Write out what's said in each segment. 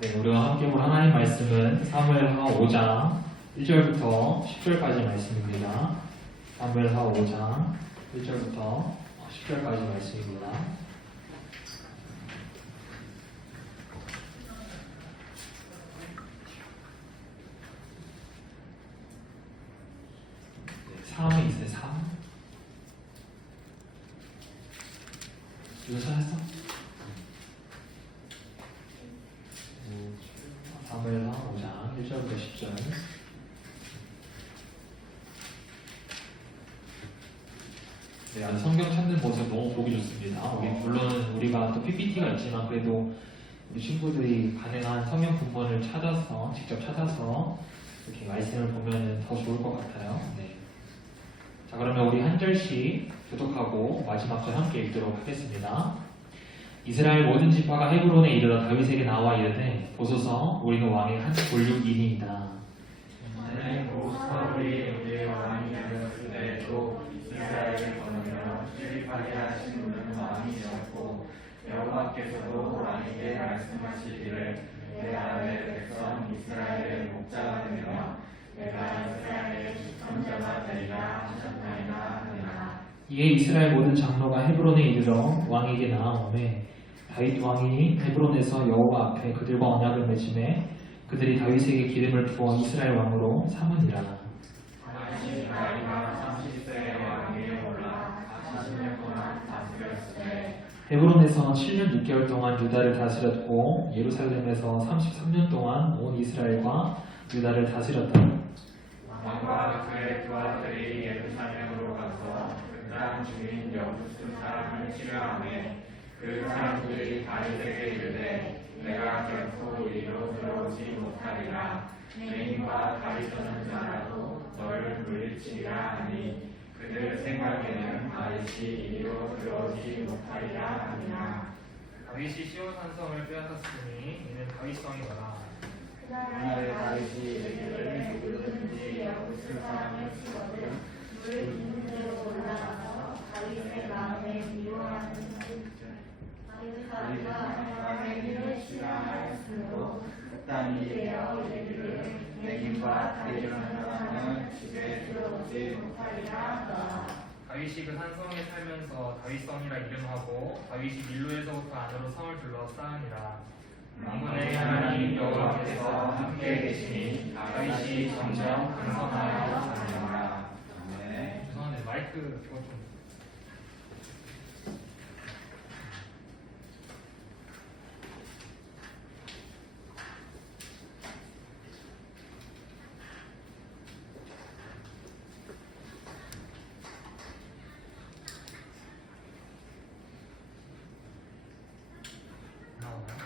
네, 우리가 함께 볼 하나님 말씀은 사무엘하 5장 1절부터 10절까지 말씀입니다. 사무엘하 5장 1절부터 10절까지 말씀입니다. 네, 3이 있어요, 3. 이거 찾았어? 사무엘하 5장 1절부터 10절 네, 아주 성경 찾는 모습 너무 보기 좋습니다. 우리 물론 우리가 또 PPT가 있지만 그래도 우리 친구들이 가능한 성경 본문을 직접 찾아서 이렇게 말씀을 보면 더 좋을 것 같아요. 네. 자 그러면 우리 한 절씩 교독하고 마지막 절 함께 읽도록 하겠습니다. 이스라엘 모든 지파가 헤브론에 이르러 다윗에게 나와 이르되 보소서 우리는 왕의 한 왕이셨고 여호와께서도 왕에게 말씀하시기를 내가 내 백성 이스라엘의 목자가 되며 내가 이스라엘의 주권자가 되리라 하셨나이다 하니라 이에 이스라엘 모든 장로가 헤브론에 이르러 왕에게 나아오매 다윗 왕이 헤브론에서 여호와 앞에 그들과 언약을 맺음에 그들이 다윗에게 기름을 부어 이스라엘 왕으로 삼으니라. 다시 나이가 30세의 왕위에 올라 40년 동안 다스렸으되 헤브론에서 7년 6개월 동안 유다를 다스렸고 예루살렘에서 33년 동안 온 이스라엘과 유다를 다스렸다. 왕과 그의 두 아들이 예루살렘으로 가서 그땅 주인 여부스 사람을 치료하며 그 사람들이 다윗에게 이르되 내가 결코 이리로 들어오지 못하리라 내 힘과 다윗 선자라도 너를 물리치리라 하니 그들 생각에는 다윗이 이리로 들어오지 못하리라 하니라 다윗이 시온 산성을 빼앗았으니 이는 다윗성이더라. 그날에 다윗이 이르기를 누구든지 여부스 사람을 치거든 물 있는 데로 올라가서 하더라 다윗이 그 산성에 살면서 다윗성이라 이름하고 다윗이 밀로에서부터 안으로 성을 둘러 쌓으니라. 만군의 하나님 여호와께서 함께 계시니 다윗이 점점 강성하여 다니라 아멘 죄송한데 마이크 이거 좀 나오나요?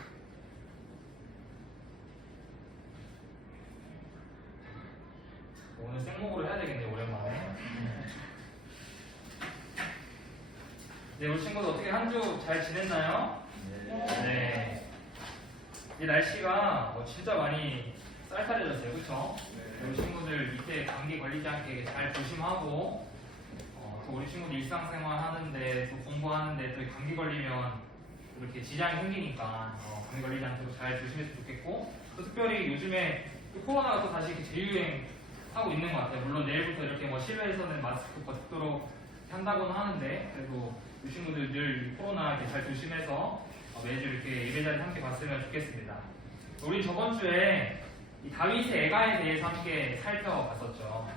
오늘 생목으로 해야 되겠네 오랜만에. 네, 우리 친구들 어떻게 한 주 잘 지냈나요? 네. 이 날씨가 뭐 진짜 많이 쌀쌀해졌어요, 그렇죠? 우리 친구들 밑에 감기 걸리지 않게 잘 조심하고 어, 또 우리 친구들 일상생활 하는데 또 공부하는데 또 감기 걸리면 이렇게 지장이 생기니까 어, 감기 걸리지 않도록 잘 조심했으면 좋겠고 또 특별히 요즘에 또 코로나가 또 다시 재유행 하고 있는 것 같아요. 물론 내일부터 이렇게 뭐 실외에서는 마스크 벗도록 한다고는 하는데 그래도 친구들 늘 코로나 이렇게 잘 조심해서 어, 매주 이렇게 예배 자리 함께 봤으면 좋겠습니다. 우리 저번 주에 이 다윗의 애가에 대해서 함께 살펴봤었죠.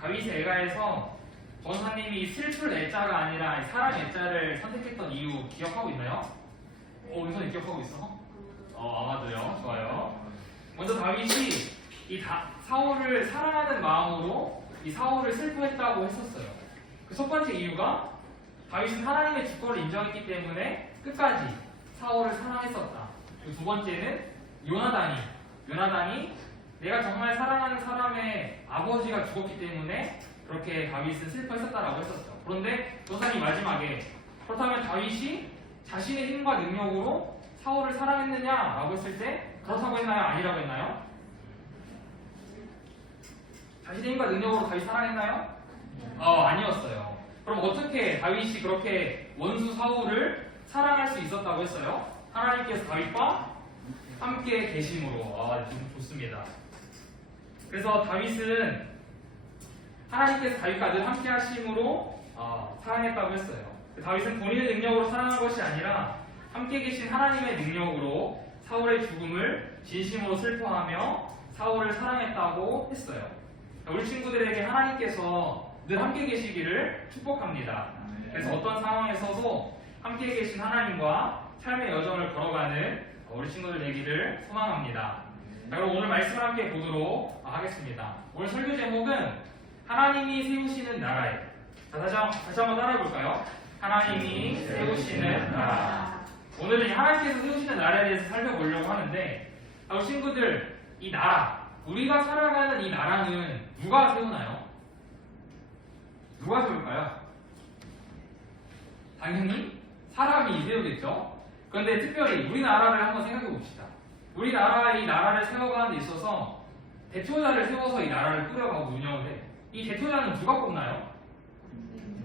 다윗의 애가에서 전사님이 슬플 애자가 아니라 사람 애자를 선택했던 이유 기억하고 있나요? 오, 윤선이 기억하고 있어? 어, 아마도요. 좋아요. 먼저 다윗이 이 다, 사울을 사랑하는 마음으로 이 사울을 슬퍼했다고 했었어요. 그 첫 번째 이유가 다윗은 하나님의 주권을 인정했기 때문에 끝까지 사울을 사랑했었다. 그리고 두 번째는 요나단이 요나단이 내가 정말 사랑하는 사람의 아버지가 죽었기 때문에 그렇게 다윗은 슬퍼했었다라고 했었죠. 그런데 조상이 마지막에 그렇다면 다윗이 자신의 힘과 능력으로 사울을 사랑했느냐라고 했을 때 그렇다고 했나요? 아니라고 했나요? 자신의 힘과 능력으로 다윗 사랑했나요? 어, 아니었어요. 그럼 어떻게 다윗이 그렇게 원수 사울을 사랑할 수 있었다고 했어요? 하나님께서 다윗과 함께 계심으로 아, 좀 좋습니다. 그래서 다윗은 하나님께서 다윗과 늘 함께 하심으로 어, 사랑했다고 했어요. 다윗은 본인의 능력으로 사랑한 것이 아니라 함께 계신 하나님의 능력으로 사울의 죽음을 진심으로 슬퍼하며 사울을 사랑했다고 했어요. 우리 친구들에게 하나님께서 늘 함께 계시기를 축복합니다. 그래서 어떤 상황에서도 함께 계신 하나님과 삶의 여정을 걸어가는 우리 친구들 되기를 소망합니다. 자, 그럼 오늘 말씀을 함께 보도록 하겠습니다. 오늘 설교 제목은 하나님이 세우시는 나라에. 자, 다시, 한번 따라해 볼까요? 하나님이 세우시는 나라. 오늘은 이 하나님께서 세우시는 나라에 대해서 살펴보려고 하는데, 아, 우리 친구들, 이 나라, 우리가 살아가는 이 나라는 누가 세우나요? 누가 세울까요? 당연히 사람이 세우겠죠. 그런데 특별히 우리나라를 한번 생각해 봅시다. 우리나라 이 나라를 세워가는 데 있어서 대표자를 세워서 이 나라를 꾸려가고 운영을 해. 이 대표자는 누가 뽑나요?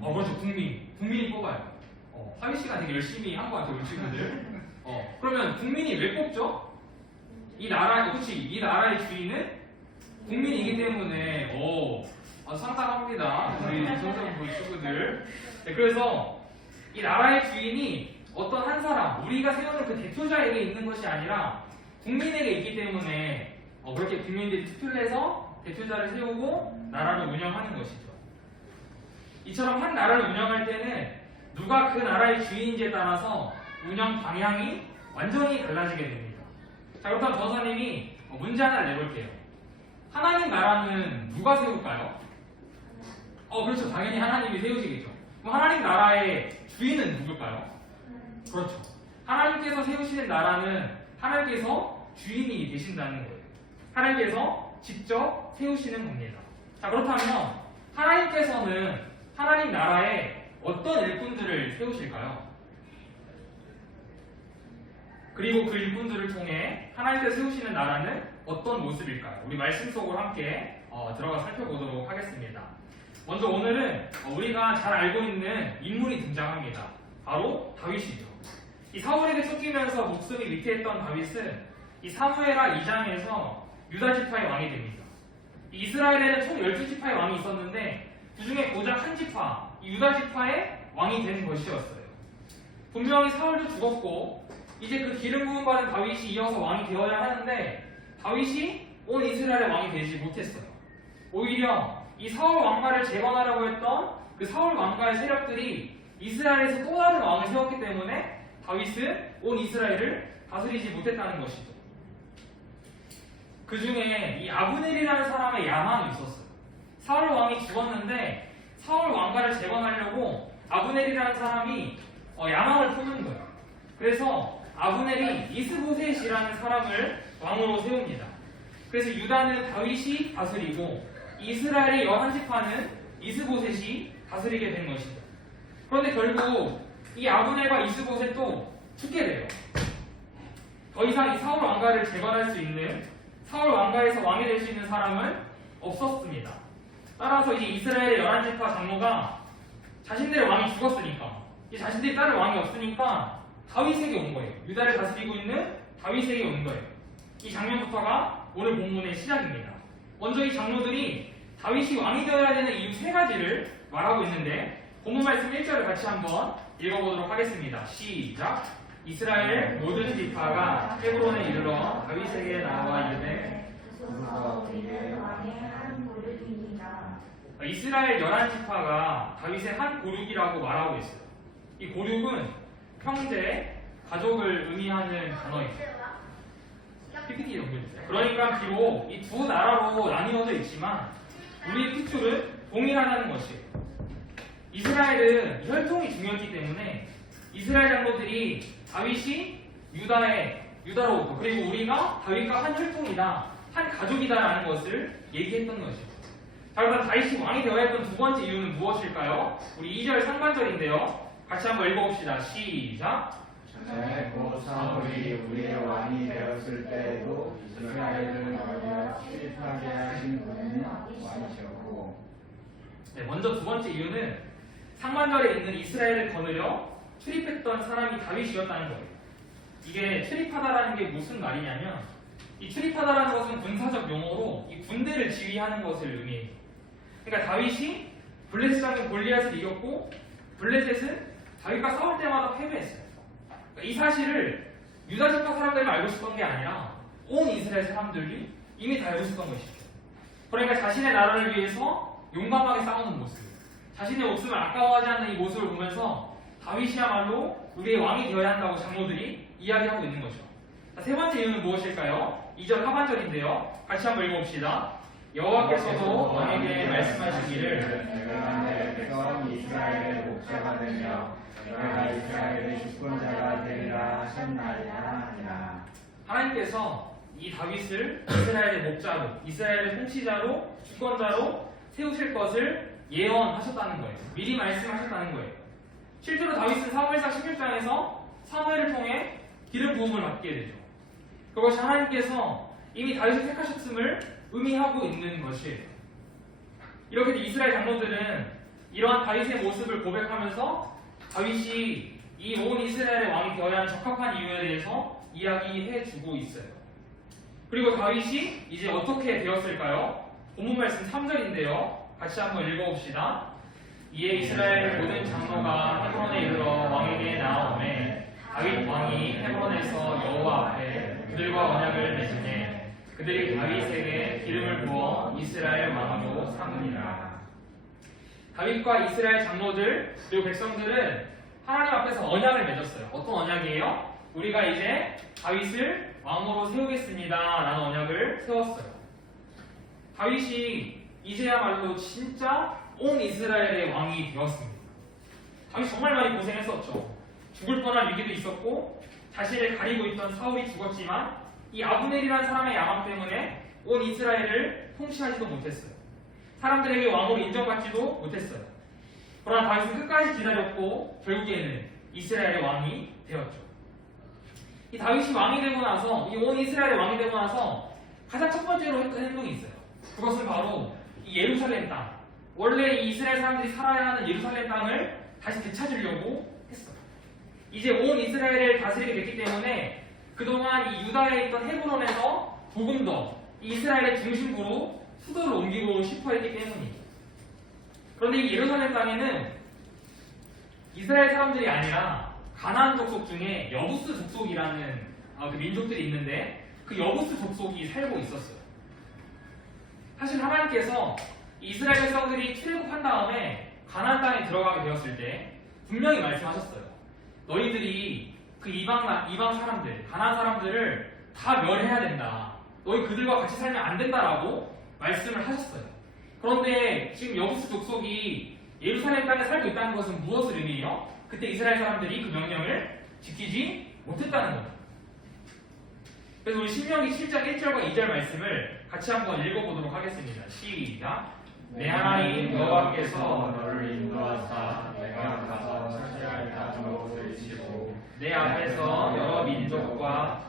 어, 그렇죠. 국민. 국민이 뽑아요. 어, 하위 씨가 되게 열심히 한 것 같아요, 우리 친구들. 어, 그러면 국민이 왜 뽑죠? 이 나라, 그렇지. 이 나라의 주인은 국민이기 때문에, 오, 아, 상당합니다. 우리 선생님 친구들. 네, 그래서 이 나라의 주인이 어떤 한 사람, 우리가 세우는 그 대표자에게 있는 것이 아니라 국민에게 있기 때문에 어, 그렇게 국민들이 투표를 해서 대표자를 세우고 나라를 운영하는 것이죠. 이처럼 한 나라를 운영할 때는 누가 그 나라의 주인인지에 따라서 운영 방향이 완전히 달라지게 됩니다. 자, 그렇다면 전사님이 어, 문제 하나를 내볼게요. 하나님 나라는 누가 세울까요? 어, 그렇죠. 당연히 하나님이 세우시겠죠. 그럼 하나님 나라의 주인은 누굴까요? 그렇죠. 하나님께서 세우시는 나라는 하나님께서 주인이 되신다는 거예요. 하나님께서 직접 세우시는 겁니다. 자, 그렇다면 하나님께서는 하나님 나라에 어떤 일꾼들을 세우실까요? 그리고 그 일꾼들을 통해 하나님께서 세우시는 나라는 어떤 모습일까요? 우리 말씀 속으로 함께 어, 들어가 살펴보도록 하겠습니다. 먼저 오늘은 어, 우리가 잘 알고 있는 인물이 등장합니다. 바로 다윗이죠. 이 사울에게 쫓기면서 목숨이 위태했던 다윗은 이 사무엘하 2장에서 유다 지파의 왕이 됩니다. 이 이스라엘에는 총 12지파의 왕이 있었는데 그 중에 고작 한 지파, 이 유다 지파의 왕이 된 것이었어요. 분명히 사울도 죽었고 이제 그 기름 부음 받은 다윗이 이어서 왕이 되어야 하는데 다윗이 온 이스라엘의 왕이 되지 못했어요. 오히려 이 사울 왕가를 재건하려고 했던 그 사울 왕가의 세력들이 이스라엘에서 또 다른 왕을 세웠기 때문에 다윗은 온 이스라엘을 다스리지 못했다는 것이죠. 그 중에 이 아브넬이라는 사람의 야망이 있었어요. 사울 왕이 죽었는데 사울 왕가를 재건하려고 아브넬이라는 사람이 어, 야망을 품은 거예요. 그래서 아브넬이 이스보셋이라는 사람을 왕으로 세웁니다. 그래서 유다는 다윗이 다스리고 이스라엘의 열한 지파는 이스보셋이 다스리게 된 것이죠. 그런데 결국 이 아브넬과 이스보셋도 죽게 돼요. 더 이상 이 사울 왕가를 재건할 수 있는 사울 왕가에서 왕이 될 수 있는 사람은 없었습니다. 따라서 이제 이스라엘의 열한 지파 장로가 자신들의 왕이 죽었으니까 이 자신들이 다른 왕이 없으니까 다윗에게 온 거예요. 유다를 다스리고 있는 다윗에게 온 거예요. 이 장면부터가 오늘 본문의 시작입니다. 먼저 이 장로들이 다윗이 왕이 되어야 되는 이유 세 가지를 말하고 있는데 본문 말씀 1절을 같이 한번 읽어보도록 하겠습니다. 시작. 이스라엘 모든 지파가 헤브론에 이르러 다윗에게 나와 이르되 이스라엘 열한 지파가 다윗의 한 고륙이라고 말하고 있어요. 이 고륙은 형제, 가족을 의미하는 단어입니다. PPT 연결주세요. 그러니까 비록 이 두 나라로 나뉘어져 있지만 우리의 핏줄은 동일하다는 것이에요. 이스라엘은 혈통이 중요했기 때문에 이스라엘 장로들이 다윗이 유다의 유다로부터 그리고 우리가 다윗과 한 혈통이다, 한 가족이다라는 것을 얘기했던 것이죠. 자, 그럼 다윗이 왕이 되어야 했던 두 번째 이유는 무엇일까요? 우리 2절 상반절인데요. 같이 한번 읽어봅시다. 시작. 사울이 우리의 왕이 되었을 때에도 이스라엘을 어디어 출입하게 하신 분은 왕이셨고 네, 먼저 두 번째 이유는 상반절에 있는 이스라엘을 거느려 출입했던 사람이 다윗이었다는 거예요. 이게 출입하다라는 게 무슨 말이냐면 이 출입하다라는 것은 군사적 용어로 이 군대를 지휘하는 것을 의미해요. 그러니까 다윗이 블레셋 장군 골리앗을 이겼고 블레셋은 다윗과 싸울 때마다 패배했어요. 그러니까 이 사실을 유다 지파 사람들만 알고 있었던 게 아니라 온 이스라엘 사람들이 이미 다 알고 있었던 것이죠. 그러니까 자신의 나라를 위해서 용감하게 싸우는 모습, 자신의 목숨을 아까워하지 않는 이 모습을 보면서 다윗이야말로 우리의 왕이 되어야 한다고 장로들이 이야기하고 있는 거죠. 자, 세 번째 이유는 무엇일까요? 2절 하반절인데요. 같이 한번 읽어봅시다. 여호와께서도 왕에게 말씀하시기를 내가 내 백성 이스라엘의 목자가 되며 내가 이스라엘의 주권자가 되리라 하셨나이다 하니라 하나님께서 이 다윗을 이스라엘의 목자로, 이스라엘의 통치자로, 주권자로 세우실 것을 예언하셨다는 거예요. 미리 말씀하셨다는 거예요. 실제로 다윗은 사무엘상 16장에서 사무엘을 통해 기름 부음을 받게 되죠. 그것이 하나님께서 이미 다윗을 택하셨음을 의미하고 있는 것이에요. 이렇게 이스라엘 장로들은 이러한 다윗의 모습을 고백하면서 다윗이 이 온 이스라엘의 왕이 되어야 하는 적합한 이유에 대해서 이야기해 주고 있어요. 그리고 다윗이 이제 어떻게 되었을까요? 본문 말씀 3절인데요. 같이 한번 읽어봅시다. 이에 이스라엘 모든 장로가 헤브론에 이르러 왕에게 나아오매 다윗 왕이 헤브론에서 여호와 앞에 그들과 언약을 맺으니 그들이 다윗에게 기름을 부어 이스라엘 왕으로 삼으니라. 다윗과 이스라엘 장로들 그리고 백성들은 하나님 앞에서 언약을 맺었어요. 어떤 언약이에요? 우리가 이제 다윗을 왕으로 세우겠습니다. 라는 언약을 세웠어요. 다윗이 이제야말로 진짜 온 이스라엘의 왕이 되었습니다. 다윗 정말 많이 고생했었죠. 죽을 뻔한 위기도 있었고 자신을 가리고 있던 사울이 죽었지만 이 아브넬이라는 사람의 야망 때문에 온 이스라엘을 통치하지도 못했어요. 사람들에게 왕으로 인정받지도 못했어요. 그러나 다윗은 끝까지 기다렸고 결국에는 이스라엘의 왕이 되었죠. 이 다윗이 왕이 되고 나서 이 온 이스라엘의 왕이 되고 나서 가장 첫 번째로 했던 행동이 있어요. 그것은 바로 이 예루살렘 땅. 원래 이 이스라엘 사람들이 살아야 하는 예루살렘 땅을 다시 되찾으려고 했어요. 이제 온 이스라엘을 다스리게 됐기 때문에 그동안 이 유다에 있던 헤브론에서 조금 더 이스라엘의 중심부로 수도를 옮기고 싶어 했기 때문이죠. 그런데 이 예루살렘 땅에는 이스라엘 사람들이 아니라 가나안 족속 중에 여부스 족속이라는 아, 그 민족들이 있는데 그 여부스 족속이 살고 있었어요. 사실 하나님께서 이스라엘 백성들이 출애굽한 다음에 가나안 땅에 들어가게 되었을 때 분명히 말씀하셨어요. 너희들이 그 이방 나- 이방 사람들, 가나안 사람들을 다 멸해야 된다. 너희 그들과 같이 살면 안 된다라고 말씀을 하셨어요. 그런데 지금 여부스 족속이 예루살렘 땅에 살고 있다는 것은 무엇을 의미해요? 그때 이스라엘 사람들이 그 명령을 지키지 못했다는 거예요. 그래서 우리 신명기 7장 1절과 2절 말씀을 같이 한번 읽어보도록 하겠습니다. 시작. 내 하나님 여호와께서 너를 인도하사 내가 가서 차지할 땅 것을 치고 내 앞에서 여러 민족과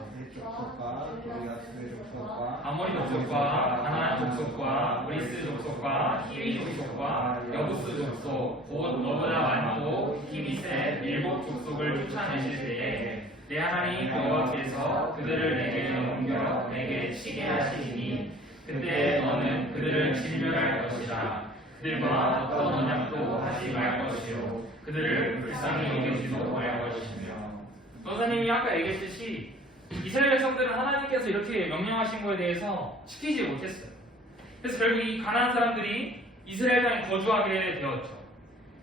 아모리 족속과 가나안 족속과 브리스 족속과 히위 족속과 여부스 족속 곧 너보다 많고 힘이 센 일곱 족속을 쫓아내실 때에 내 하나님 여호와께서 그들을 내게 옮겨 내게 치게 하시니 그때 너는 그들을 진멸할 것이라. 그들과 어떤 언약도 하지 말 것이요. 그들을 불쌍히 여기지도 말 것이며 노사님이 아까 얘기했듯이 이스라엘 백성들은 하나님께서 이렇게 명령하신 거에 대해서 지키지 못했어요. 그래서 결국 이 가나안 사람들이 이스라엘 땅에 거주하게 되었죠.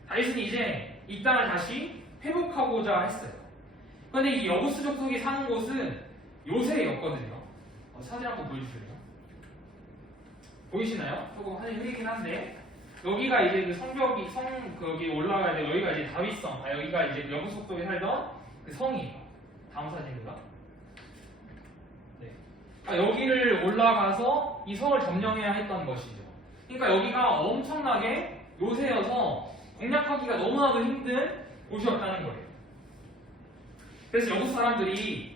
다윗은 이제 이 땅을 다시 회복하고자 했어요. 그런데 이 여부스 족속이 사는 곳은 요새였거든요. 어, 사진 한번 보여주실래요? 보이시나요? 조금 하늘이 흐리긴 한데 여기가 이제 그 성벽이 성 거기 올라가야 돼. 여기가 이제 다윗성. 아 여기가 이제 여부스 족속에 살던 그 성이에요. 다음 사진인가? 네. 아, 여기를 올라가서 이 성을 점령해야 했던 것이죠. 그러니까 여기가 엄청나게 요새여서 공략하기가 너무나도 힘든 곳이었다는 거예요. 그래서 여국 사람들이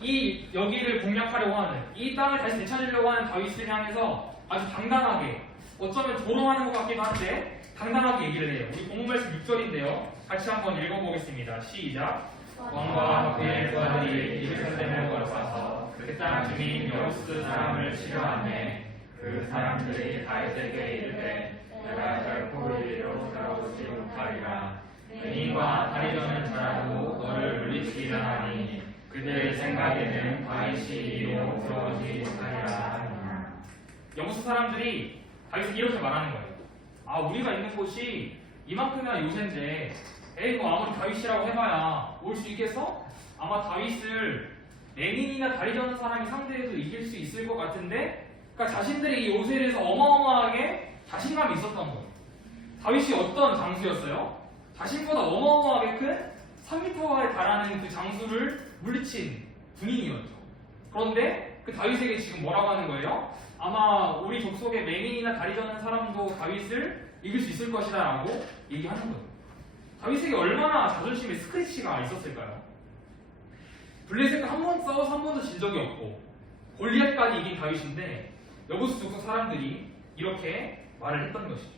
이 여기를 공략하려고 하는 이 땅을 다시 되찾으려고 하는 다윗을 향해서 아주 당당하게 어쩌면 조롱하는 것 같기도 한데 당당하게 얘기를 해요. 우리 본문 말씀 6절인데요. 같이 한번 읽어보겠습니다. 시작. 왕과 그의 부하들이 예루살렘을 걸어가서 그 땅 주민 여부스 사람을 치료하매 그 사람들이 다윗에게 이르되 내가 결코 이리로 돌아오지 못하리라. 은인과 다리 저는 자라고 너를 물리치기라 하니 그들의 생각에는 다윗이 이리로 들어오지 못하리라 여부스 사람들이 다윗을 이렇게 말하는 거예요. 아 우리가 있는 곳이 이만큼이나 요새인데 에이 뭐 아무리 다윗이라고 해봐야 올 수 있겠어? 아마 다윗을 맹인이나 다리 저는 사람이 상대해도 이길 수 있을 것 같은데 그러니까 자신들이 이 요새에서 어마어마하게 자신감이 있었던 거예요 다윗이 어떤 장수였어요? 자신보다 어마어마하게 큰 3m에 달하는 그 장수를 물리친 군인이었죠. 그런데 그 다윗에게 지금 뭐라고 하는 거예요? 아마 우리 족속의 맹인이나 다리 저는 사람도 다윗을 이길 수 있을 것이다 라고 얘기하는 거예요. 다윗에게 얼마나 자존심의 스크래치가 있었을까요? 블레셋과 한 번 싸워서 한 번도 진 적이 없고 골리앗까지 이긴 다윗인데 여부스 족속 사람들이 이렇게 말을 했던 것이죠.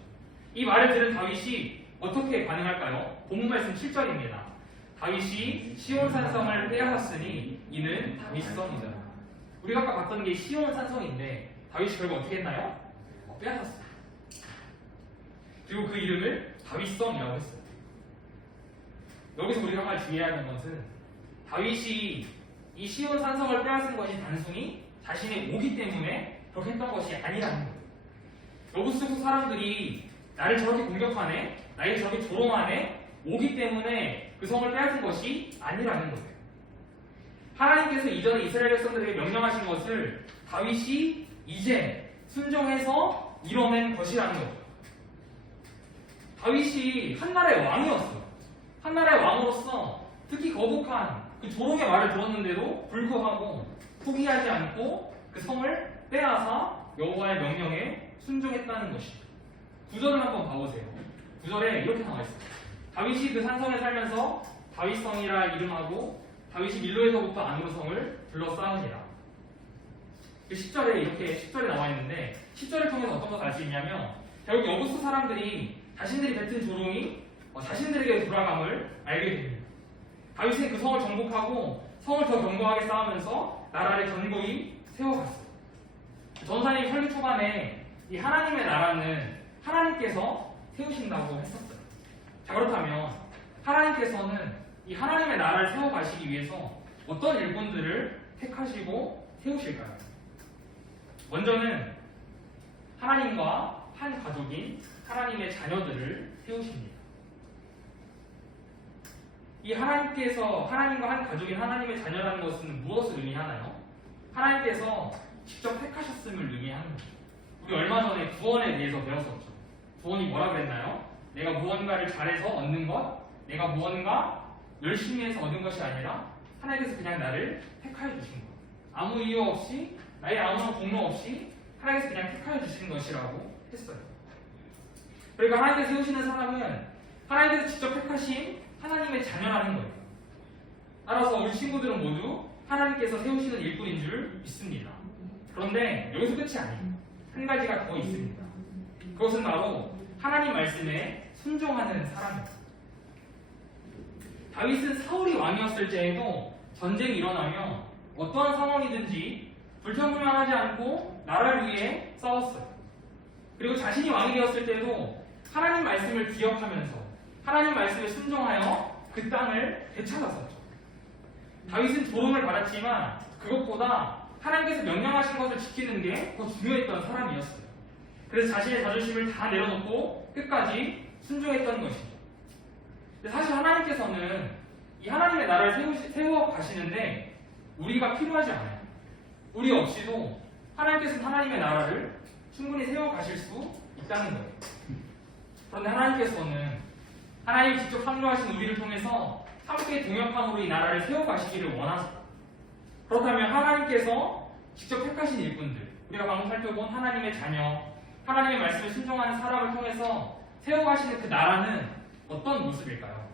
이 말을 들은 다윗이 어떻게 반응할까요? 본문 말씀 7절입니다. 다윗이 시온 산성을 빼앗았으니 이는 다윗성이다. 우리가 아까 봤던 게 시온 산성인데 다윗이 결국 어떻게 했나요? 어, 빼앗았어요. 그리고 그 이름을 다윗성이라고 했어요. 여기서 우리가 말 주의해야 하는 것은 다윗이 이 시온 산성을 빼앗은 것이 단순히 자신의 오기 때문에 그렇게 했던 것이 아니라는 거예요. 여부스 사람들이 나를 저렇게 공격하네, 나를 저렇게 조롱하네, 오기 때문에 그 성을 빼앗은 것이 아니라는 거예요. 하나님께서 이전에 이스라엘 백성들에게 명령하신 것을 다윗이 이제 순종해서 이뤄낸 것이라는 거죠. 다윗이 한나라의 왕이었어요. 한나라의 왕으로서 특히 거북한 그 조롱의 말을 들었는데도 불구하고 포기하지 않고 그 성을 빼앗아 여호와의 명령에 순종했다는 것이죠. 구절을 한번 봐보세요. 구절에 이렇게 나와 있어요. 다윗이 그 산성에 살면서 다윗성이라 이름하고 다윗이 밀로에서부터 안으성을 불러 쌓으니라. 그 10절에 이렇게 10절에 나와 있는데 10절을 통해서 어떤 것을 알 수 있냐면 결국 여부스 사람들이 자신들이 뱉은 조롱이 어, 자신들에게 돌아감을 알게 됩니다. 다윗은 그 성을 정복하고 성을 더 견고하게 쌓으면서 나라를 견고히 세워갔어요. 전사님 설교 초반에 이 하나님의 나라는 하나님께서 세우신다고 했었어요. 자 그렇다면 하나님께서는 이 하나님의 나라를 세워가시기 위해서 어떤 일꾼들을 택하시고 세우실까요? 먼저는 하나님과 한 가족인 하나님의 자녀들을 세우십니다. 이 하나님께서 하나님과 한 가족인 하나님의 자녀라는 것은 무엇을 의미하나요? 하나님께서 직접 택하셨음을 의미하는 거죠. 우리 얼마 전에 구원에 대해서 배웠었죠. 구원이 뭐라 그랬나요? 내가 무언가를 잘해서 얻는 것, 내가 무언가 열심히 해서 얻은 것이 아니라 하나님께서 그냥 나를 택하여 주신 것. 아무 이유 없이 나의 아무런 공로 없이 하나님께서 그냥 택하여 주신 것이라고 했어요. 그러니까 하나님께서 세우시는 사람은 하나님께서 직접 택하신 하나님의 자녀라는 거예요. 따라서 우리 친구들은 모두 하나님께서 세우시는 일꾼인 줄 믿습니다. 그런데 여기서 끝이 아니에요. 한 가지가 더 있습니다. 그것은 바로 하나님 말씀에 순종하는 사람입니다. 다윗은 사울이 왕이었을 때에도 전쟁이 일어나면 어떠한 상황이든지 불평불만하지 않고 나라를 위해 싸웠어요. 그리고 자신이 왕이 되었을 때도 하나님 말씀을 기억하면서 하나님 말씀에 순종하여 그 땅을 되찾았었죠. 다윗은 조롱을 받았지만 그것보다 하나님께서 명령하신 것을 지키는 게 더 중요했던 사람이었어요. 그래서 자신의 자존심을 다 내려놓고 끝까지 순종했던 것이죠. 사실 하나님께서는 이 하나님의 나라를 세우, 세워 가시는데 우리가 필요하지 않아요. 우리 없이도 하나님께서는 하나님의 나라를 충분히 세워 가실 수 있다는 거예요. 그런데 하나님께서는 하나님이 직접 합류하신 우리를 통해서 함께 동역함으로 이 나라를 세워 가시기를 원하세요. 그렇다면 하나님께서 직접 택하신 일꾼들, 우리가 방금 살펴본 하나님의 자녀, 하나님의 말씀을 순종하는 사람을 통해서 세워가시는 그 나라는 어떤 모습일까요?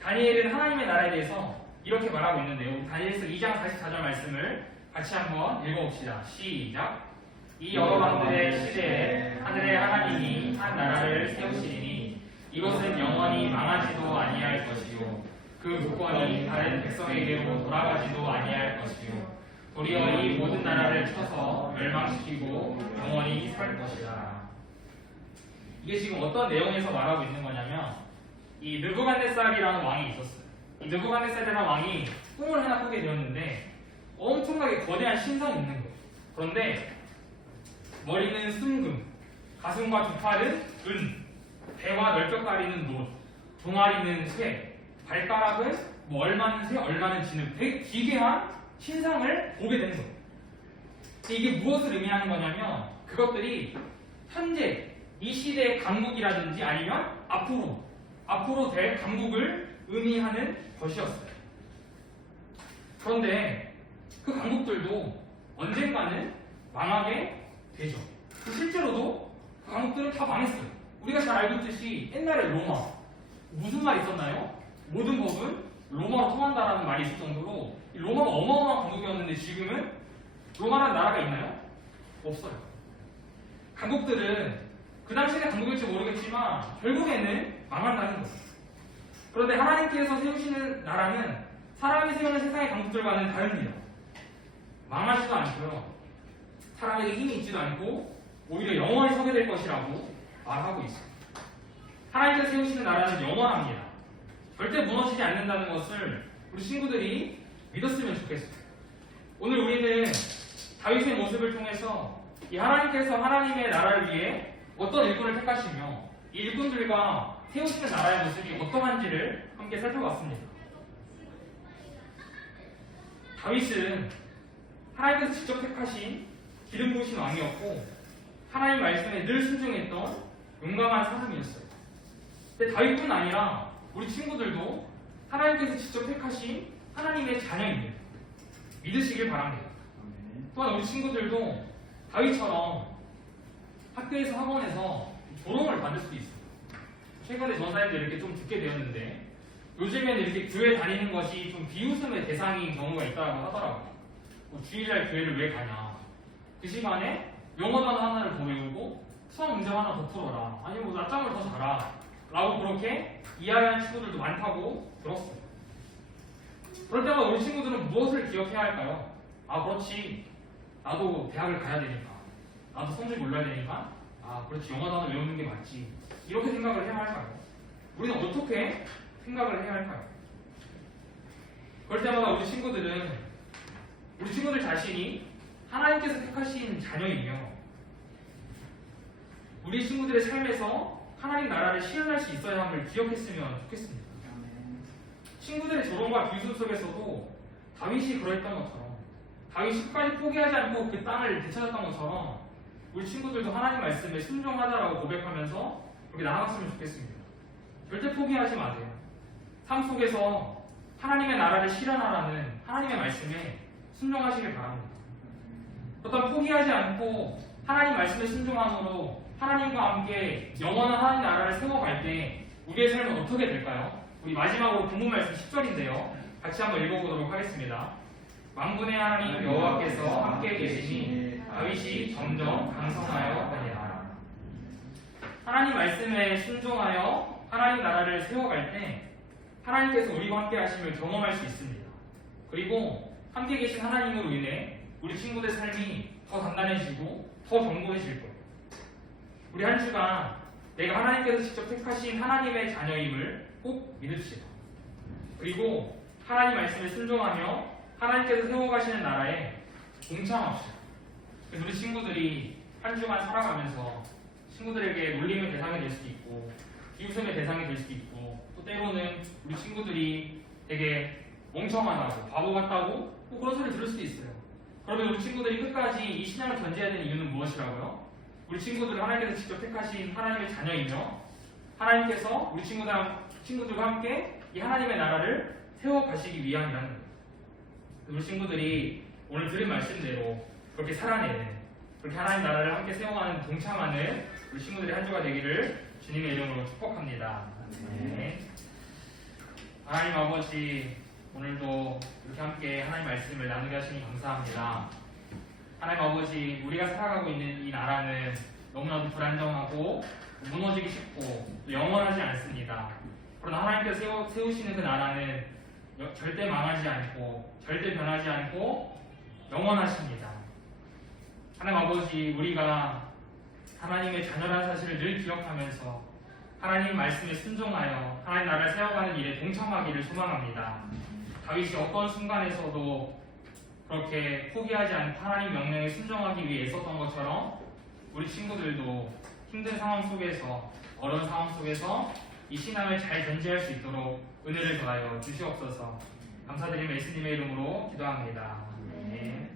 다니엘은 하나님의 나라에 대해서 이렇게 말하고 있는데요. 다니엘서 2장 44절 말씀을 같이 한번 읽어봅시다. 시작. 이 여러 왕들의 시대에 하늘의 하나님이 한 나라를 세우시리니 이것은 영원히 망하지도 아니할 것이요 그 주권이 다른 백성에게로 돌아가지도 아니할 것이요 도리어 이 모든 나라를 쳐서 멸망시키고 영원히 살 것이다. 이게 지금 어떤 내용에서 말하고 있는 거냐면 이 느부갓네살이라는 왕이 있었어요. 이 느부갓네살이라는 왕이 꿈을 하나 꾸게 되었는데 엄청나게 거대한 신성이 있는 거예요. 그런데 머리는 순금, 가슴과 두 팔은 은, 배와 넓적다리는 노, 종아리는 쇠, 발가락은 뭐 얼마는 새, 얼마는 진흙, 되게 기괴한 신상을 보게 되는. 근데 이게 무엇을 의미하는 거냐면 그것들이 현재 이 시대의 강국이라든지 아니면 앞으로 앞으로 될 강국을 의미하는 것이었어요. 그런데 그 강국들도 언젠가는 망하게 되죠. 실제로도 그 강국들은 다 망했어요. 우리가 잘 알고 있듯이 옛날에 로마 무슨 말 있었나요? 모든 법은 로마로 통한다라는 말이 있을 정도로 이 로마가 어마어마한 강국이었는데 지금은 로마라는 나라가 있나요? 없어요. 강국들은 그 당시에 강국일지 모르겠지만 결국에는 망한다는 거예요. 그런데 하나님께서 세우시는 나라는 사람이 세우는 세상의 강국들과는 다릅니다. 망하지도 않고요. 사람에게 힘이 있지도 않고 오히려 영원히 서게 될 것이라고 말하고 있어요. 하나님께서 세우시는 나라는 영원합니다. 절대 무너지지 않는다는 것을 우리 친구들이 믿었으면 좋겠어요. 오늘 우리는 다윗의 모습을 통해서 이 하나님께서 하나님의 나라를 위해 어떤 일꾼을 택하시며 이 일꾼들과 세우시는 나라의 모습이 어떠한지를 함께 살펴봤습니다. 다윗은 하나님께서 직접 택하신 기름 부으신 왕이었고 하나님 말씀에 늘 순종했던 용감한 사람이었어요. 근데 다윗뿐 아니라 우리 친구들도 하나님께서 직접 택하신 하나님의 자녀입니다. 믿으시길 바랍니다. 또한 우리 친구들도 다윗처럼 학교에서 학원에서 조롱을 받을 수도 있어요. 최근에 전사님들 이렇게 좀 듣게 되었는데 요즘에는 이렇게 교회 다니는 것이 좀 비웃음의 대상인 경우가 있다고 하더라고요. 뭐 주일날 교회를 왜 가냐? 그 시간에 영어 단어 하나를 더 외우고 수학 문제 하나 더 풀어라. 아니면 뭐 낮잠을 더 자라. 라고 그렇게 이야기하는 친구들도 많다고 들었어요. 그럴 때마다 우리 친구들은 무엇을 기억해야 할까요? 아, 그렇지. 나도 대학을 가야 되니까. 나도 성질 몰라야 되니까. 아, 그렇지. 영어 단어 외우는 게 맞지. 이렇게 생각을 해야 할까요? 우리는 어떻게 생각을 해야 할까요? 그럴 때마다 우리 친구들은 우리 친구들 자신이 하나님께서 택하신 자녀이며 우리 친구들의 삶에서 하나님 나라를 실현할 수 있어야 함을 기억했으면 좋겠습니다. 친구들의 조롱과 비웃음 속에서도 다윗이 그러했던 것처럼 다윗이 끝까지 포기하지 않고 그 땅을 되찾았던 것처럼 우리 친구들도 하나님 말씀에 순종하자라고 고백하면서 그렇게 나아갔으면 좋겠습니다. 절대 포기하지 마세요. 삶 속에서 하나님의 나라를 실현하라는 하나님의 말씀에 순종하시길 바랍니다. 어떤 포기하지 않고 하나님 말씀에 순종함으로 하나님과 함께 영원한 하나님 나라를 세워갈 때 우리의 삶은 어떻게 될까요? 우리 마지막으로 본문 말씀 10절인데요. 같이 한번 읽어보도록 하겠습니다. 만군의 하나님 여호와께서 함께 계시니 다윗이 점점 강성하여 다니라. 하나님 말씀에 순종하여 하나님 나라를 세워갈 때 하나님께서 우리와 함께 하심을 경험할 수 있습니다. 그리고 함께 계신 하나님으로 인해 우리 친구들 삶이 더 단단해지고 더 견고해질 거예요. 우리 한 주간 내가 하나님께서 직접 택하신 하나님의 자녀임을 꼭 믿읍시다. 그리고 하나님 말씀에 순종하며 하나님께서 세워가시는 나라에 동참합시다. 그래서 우리 친구들이 한 주간 살아가면서 친구들에게 놀림의 대상이 될 수도 있고 비웃음의 대상이 될 수도 있고 또 때로는 우리 친구들이 되게 멍청하다고 바보 같다고 뭐 그런 소리 들을 수도 있어요. 그러면 우리 친구들이 끝까지 이 신앙을 던져야 되는 이유는 무엇이라고요? 우리 친구들은 하나님께서 직접 택하신 하나님의 자녀이며 하나님께서 우리 친구들, 친구들과 함께 이 하나님의 나라를 세워가시기 위함이라는 거예요. 우리 친구들이 오늘 들은 말씀대로 그렇게 살아내는 그렇게 하나님 나라를 함께 세워가는 동참하는 우리 친구들의 한 주가 되기를 주님의 이름으로 축복합니다. 네. 하나님 아버지 오늘도 이렇게 함께 하나님 말씀을 나누게 하시니 감사합니다. 하나님 아버지 우리가 살아가고 있는 이 나라는 너무나도 불안정하고 무너지기 쉽고 또 영원하지 않습니다. 그러나 하나님께서 세우, 세우시는 그 나라는 여- 절대 망하지 않고 절대 변하지 않고 영원하십니다. 하나님 아버지 우리가 하나님의 자녀라는 사실을 늘 기억하면서 하나님 말씀에 순종하여 하나님 나라를 세워가는 일에 동참하기를 소망합니다. 다윗이 어떤 순간에서도 그렇게 포기하지 않고 하나님 명령에 순종하기 위해 애썼던 것처럼 우리 친구들도 힘든 상황 속에서 어려운 상황 속에서 이 신앙을 잘 견지할 수 있도록 은혜를 더하여 주시옵소서 감사드리며 예수님의 이름으로 기도합니다. 네.